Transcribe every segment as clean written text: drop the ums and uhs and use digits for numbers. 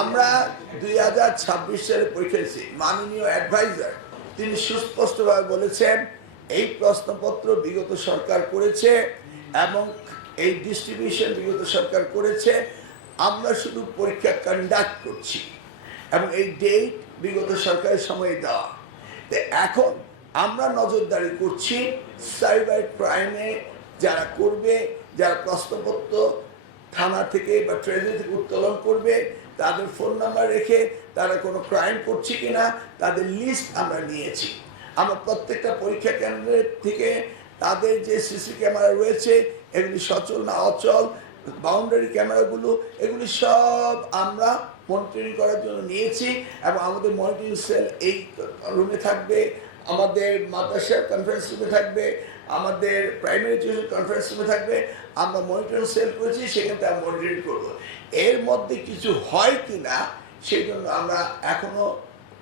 আমরা 2026 সালে পরীক্ষাছি। মাননীয় অ্যাডভাইজার তিনি সুস্পষ্টভাবে বলেছেন এই প্রশ্নপত্র বিগত সরকার করেছে এবং এই ডিস্ট্রিবিউশন বিগত সরকার করেছে, আমরা শুধু পরীক্ষা কন্ডাক্ট করছি এবং এই ডেট বিগত সরকারের সময় দেওয়া। তো এখন আমরা নজরদারি করছি সাইবার ক্রাইমে যারা করবে, যারা প্রশ্নপত্র থানা থেকে বা ট্রেজারি থেকে উত্তোলন করবে, তাদের ফোন নাম্বার রেখে তারা কোনো ক্রাইম করছে কিনা তাদের লিস্ট আমরা নিয়েছি। আমরা প্রত্যেকটা পরীক্ষা কেন্দ্রের থেকে তাদের যে সিসি ক্যামেরা রয়েছে এগুলি সচল না অচল, বাউন্ডারি ক্যামেরাগুলো এগুলি সব আমরা মনিটরিং করার জন্য নিয়েছি এবং আমাদের মনিটরিং সেল এই রুমে থাকবে, আমাদের মাদ্রাসার কনফারেন্স রুমে থাকবে, আমাদের প্রাইমারি এডুকেশন কনফারেন্স রুমে থাকবে। আমরা মনিটরিং সেল করেছি, সেখানে আমরা মনিটরিং করবো। এর মধ্যে কিছু হয় কি না সেই জন্য আমরা এখনও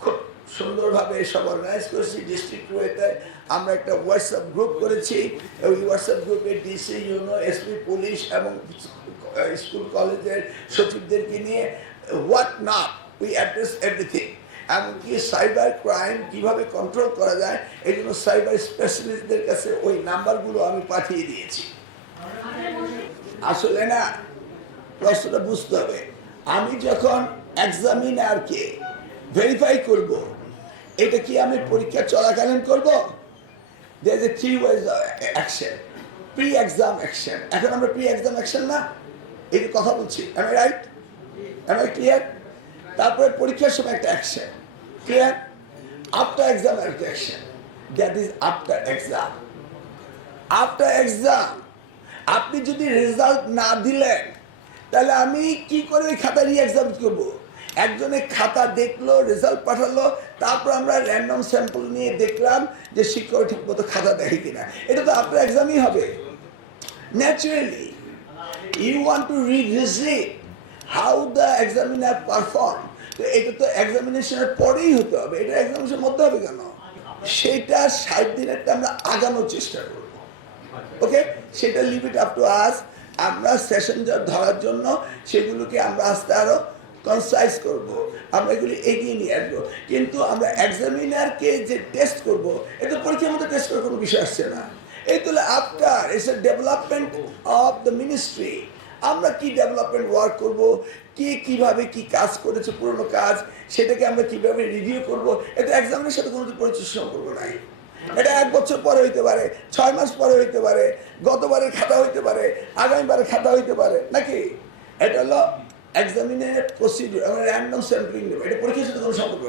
খুব সুন্দরভাবে সব অর্গানাইজ করেছি। ডিস্ট্রিক্ট ওয়েতে আমরা একটা হোয়াটসঅ্যাপ গ্রুপ করেছি। ওই হোয়াটসঅ্যাপ গ্রুপে ডিসি, ইউনো, এসপি, পুলিশ এবং স্কুল কলেজের সচিবদেরকে নিয়ে what not we address everything. এমনকি সাইবার ক্রাইম কীভাবে কন্ট্রোল করা যায় এই জন্য সাইবার স্পেশালিস্টদের কাছে ওই নাম্বারগুলো আমি পাঠিয়ে দিয়েছি। আসলে না, প্রশ্নটা বুঝতে হবে, আমি যখন এক্সামিনারকে ভেরিফাই করব, এটা কি আমি পরীক্ষা চলাকালীন করব? there is a three ways of action, pre exam action. এখন আমরা প্রি এক্সাম অ্যাকশন না এই কথা বলছি, am I right? am I clear? তারপরে পরীক্ষার সময় একটা অ্যাকশন, ক্লিয়ার? আফটার এক্সাম একটা action, that is after exam. After exam আপনি যদি রেজাল্ট না দিলেন তাহলে আমি কি করে ওই খাতা রি এক্সাম করবো? একজনে খাতা দেখলো, রেজাল্ট পাঠালো, তারপর আমরা র্যান্ডম স্যাম্পল নিয়ে দেখলাম যে শিক্ষক ঠিক মতো খাতা দেখে কিনা। এটা তো আফটার এক্সামই হবে। Naturally you want to revisit how the examiner perform. তো এটা তো এক্সামিনেশনের পরেই হতে হবে, এটা এক্সামিনেশনের মধ্যে হবে কেন? সেটা 60 দিনেরটা আমরা আগানোর চেষ্টা করব। ওকে, সেটা leave it up to us. আমরা সেশন ধরার জন্য সেগুলোকে আমরা আস্তে আরও কনসাইজ করব, আমরা এগুলি এগিয়ে নিয়ে আসবো। কিন্তু আমরা এক্সামিনারকে যে টেস্ট করব, এটা পরীক্ষার মধ্যে টেস্ট করার কোনো বিষয় আসছে না। এই তো after it's a development of the ministry. আমরা কি ডেভেলপমেন্ট ওয়ার্ক করব, কে কীভাবে কি কাজ করেছে, পুরনো কাজ, সেটাকে আমরা কীভাবে রিভিউ করব। এটা এক্সামিনের সাথে কোনো পরিচয় সম্পর্ক নাই। এটা 1 বছর পরে হইতে পারে, 6 মাস পরে হইতে পারে, গতবারের খাতা হইতে পারে, আগামীবারের খাতা হইতে পারে, নাকি? এটা হলো এক্সামিনের প্রসিডিউর। আমরা র্যান্ডম স্যাম্পলিং নেব, এটা পরীক্ষার সাথে কোনো সম্পর্ক